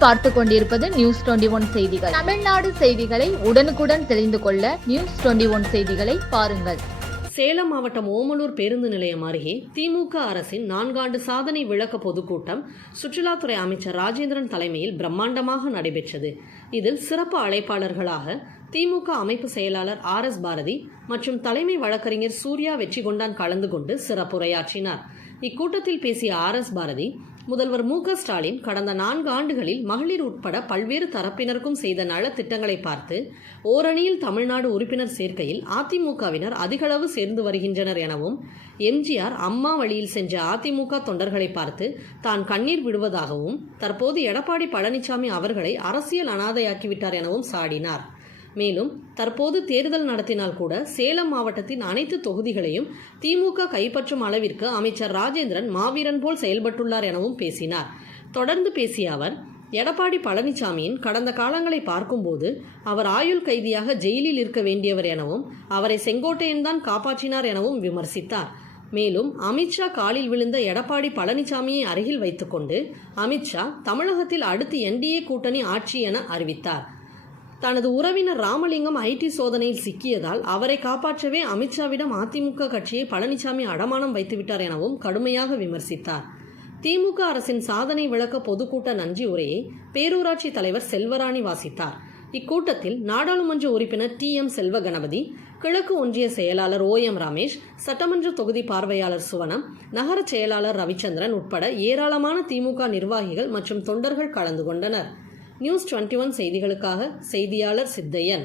நீங்கள் பார்த்து கொண்டிருப்பது நியூஸ் 21 செய்திகள். தமிழ்நாடு செய்திகளை உடனுக்குடன் தெரிந்து கொள்ள நியூஸ் 21 செய்திகளை பாருங்கள். சேலம் மாவட்டம் ஓமலூர் பேருந்து நிலையம் அருகே திமுக அரசின் 4 ஆண்டு சாதனை விளக்க பொதுக்கூட்டம் சுற்றுலாத்துறை அமைச்சர் ராஜேந்திரன் தலைமையில் பிரம்மாண்டமாக நடைபெற்றது. இதில் சிறப்பு அழைப்பாளர்களாக திமுக அமைப்பு செயலாளர் RS பாரதி மற்றும் தலைமை வழக்கறிஞர் சூர்யா வெற்றிகொண்டான் கலந்து கொண்டு சிறப்புரையாற்றினார். இக்கூட்டத்தில் பேசிய RS பாரதி, முதல்வர் மு.க.ஸ்டாலின் கடந்த 4 ஆண்டுகளில் மகளிர் உட்பட பல்வேறு தரப்பினருக்கும் செய்த நலத்திட்டங்களை பார்த்து ஓரணியில் தமிழ்நாடு உறுப்பினர் சேர்க்கையில் அதிமுகவினர் அதிகளவு சேர்ந்து வருகின்றனர் எனவும், எம்ஜிஆர் அம்மா வழியில் சென்ற அதிமுக தொண்டர்களை பார்த்து தான் கண்ணீர் விடுவதாகவும், தற்போது எடப்பாடி பழனிசாமி அவர்களை அரசியல் அனாதையாக்கிவிட்டார் எனவும் சாடினார். மேலும் தற்போது தேர்தல் நடத்தினால் கூட சேலம் மாவட்டத்தின் அனைத்து தொகுதிகளையும் திமுக கைப்பற்றும் அளவிற்கு அமைச்சர் ராஜேந்திரன் மாவீரன் போல் செயல்பட்டுள்ளார் எனவும் பேசினார். தொடர்ந்து பேசிய அவர், எடப்பாடி பழனிசாமியின் கடந்த காலங்களை பார்க்கும்போது அவர் ஆயுள் கைதியாக ஜெயிலில் இருக்க வேண்டியவர் எனவும், அவரை செங்கோட்டையன் தான் காப்பாற்றினார் எனவும் விமர்சித்தார். மேலும் அமித்ஷா காலில் விழுந்த எடப்பாடி பழனிசாமியை அருகில் வைத்துக்கொண்டு அமித்ஷா தமிழகத்தில் அடுத்து NDA கூட்டணி ஆட்சி என அறிவித்தார். தனது உறவினர் ராமலிங்கம் IT சோதனையில் சிக்கியதால் அவரை காப்பாற்றவே அமித்ஷாவிடம் அதிமுக கட்சியை பழனிசாமி அடமானம் வைத்துவிட்டார் எனவும் கடுமையாக விமர்சித்தார். திமுக அரசின் சாதனை விளக்க பொதுக்கூட்ட நன்றி உரையை பேரூராட்சி தலைவர் செல்வராணி வாசித்தார். இக்கூட்டத்தில் நாடாளுமன்ற உறுப்பினர் TM செல்வ கணபதி, கிழக்கு ஒன்றிய செயலாளர் OM ரமேஷ், சட்டமன்ற தொகுதி பார்வையாளர் சுவனம், நகர செயலாளர் ரவிச்சந்திரன் உட்பட ஏராளமான திமுக நிர்வாகிகள் மற்றும் தொண்டர்கள் கலந்து கொண்டனர். நியூஸ் 21 செய்திகளுக்காக செய்தியாளர் சித்தையன்.